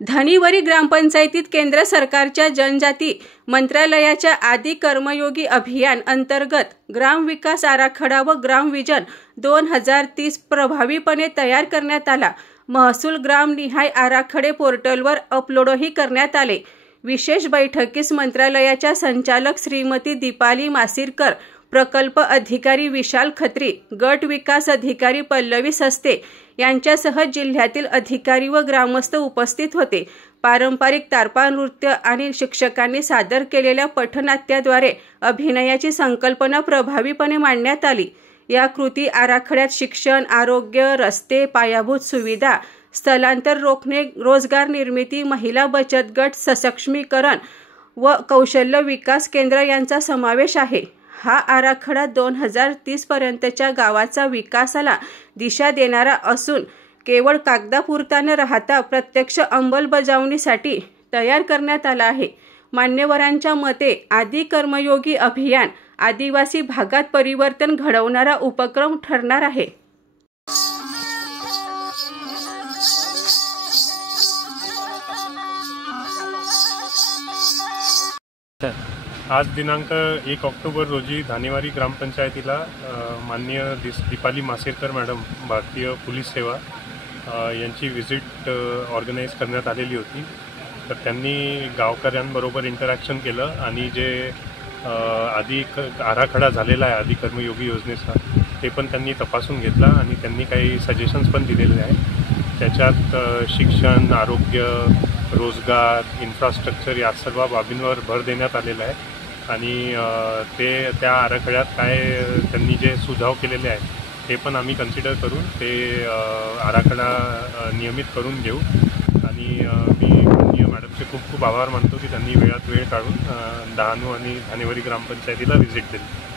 धानिवरी ग्रामपंचायतीत केंद्र सरकारच्या जनजाती मंत्रालयाच्या आदी कर्मयोगी अभियान अंतर्गत ग्राम विकास आराखडा व ग्राम विजन 2030 प्रभावीपणे तयार करण्यात आला। महसूल ग्रामनिहाय आराखडे पोर्टलवर अपलोडही करण्यात आले। विशेष बैठकीस मंत्रालयाच्या संचालक श्रीमती दीपाली मासिरकर, प्रकल्प अधिकारी विशाल खत्री, गट विकास अधिकारी पल्लवी सस्ते यांच्यासह जिल्ह्यातील अधिकारी व ग्रामस्थ उपस्थित होते। पारंपरिक तारपा नृत्य आणि शिक्षकांनी सादर केलेल्या पथनाट्याद्वारे अभिनयाची संकल्पना प्रभावीपणे मांडण्यात आली। या कृती आराखड्यात शिक्षण, आरोग्य, रस्ते, पायाभूत सुविधा, स्थलांतर रोखणे, रोजगार निर्मिती, महिला बचत गट सक्षमीकरण व कौशल्य विकास केंद्र यांचा समावेश आहे। हा आराखडा 2030 पर्यंतच्या गावाचा विकासाला दिशा देणारा असून केवळ कागदापुरता न राहता प्रत्यक्ष अंमलबजावणीसाठी तयार करण्यात आला आहे। मान्यवरांच्या मते आदी कर्मयोगी अभियान आदिवासी भागात परिवर्तन घडवणारा उपक्रम ठरणार आहे। आज दिनांक 1 ऑक्टोबर रोजी धानेवारी ग्रामपंचायतीला माननीय दीपाली मासिरकर मॅडम, भारतीय पोलीस सेवा यांची व्हिजिट ऑर्गनाईज करण्यात आलेली होती। तर त्यांनी गावकऱ्यांबरोबर इंटरॅक्शन केलं आणि जे आधी आराखडा झालेला आहे आदी कर्मयोगी योजनेचा ते पण त्यांनी तपासून घेतला आणि त्यांनी काही सजेशन्स पण दिलेले आहेत। त्याच्यात शिक्षण, आरोग्य, रोजगार, इन्फ्रास्ट्रक्चर या सर्व बाबींवर भर देण्यात आलेला आहे आणि त्या आराखड्यात काय त्यांनी जे सुधाव केलेले आहेत ते पण आम्ही कन्सिडर करून ते आराखडा नियमित करून घेऊ। आणि मी माननीय मॅडमचे खूप खूप आभार मानतो की त्यांनी वेळात वेळ काढून डहाणू आणि धानेवारी ग्रामपंचायतीला व्हिजिट दिली।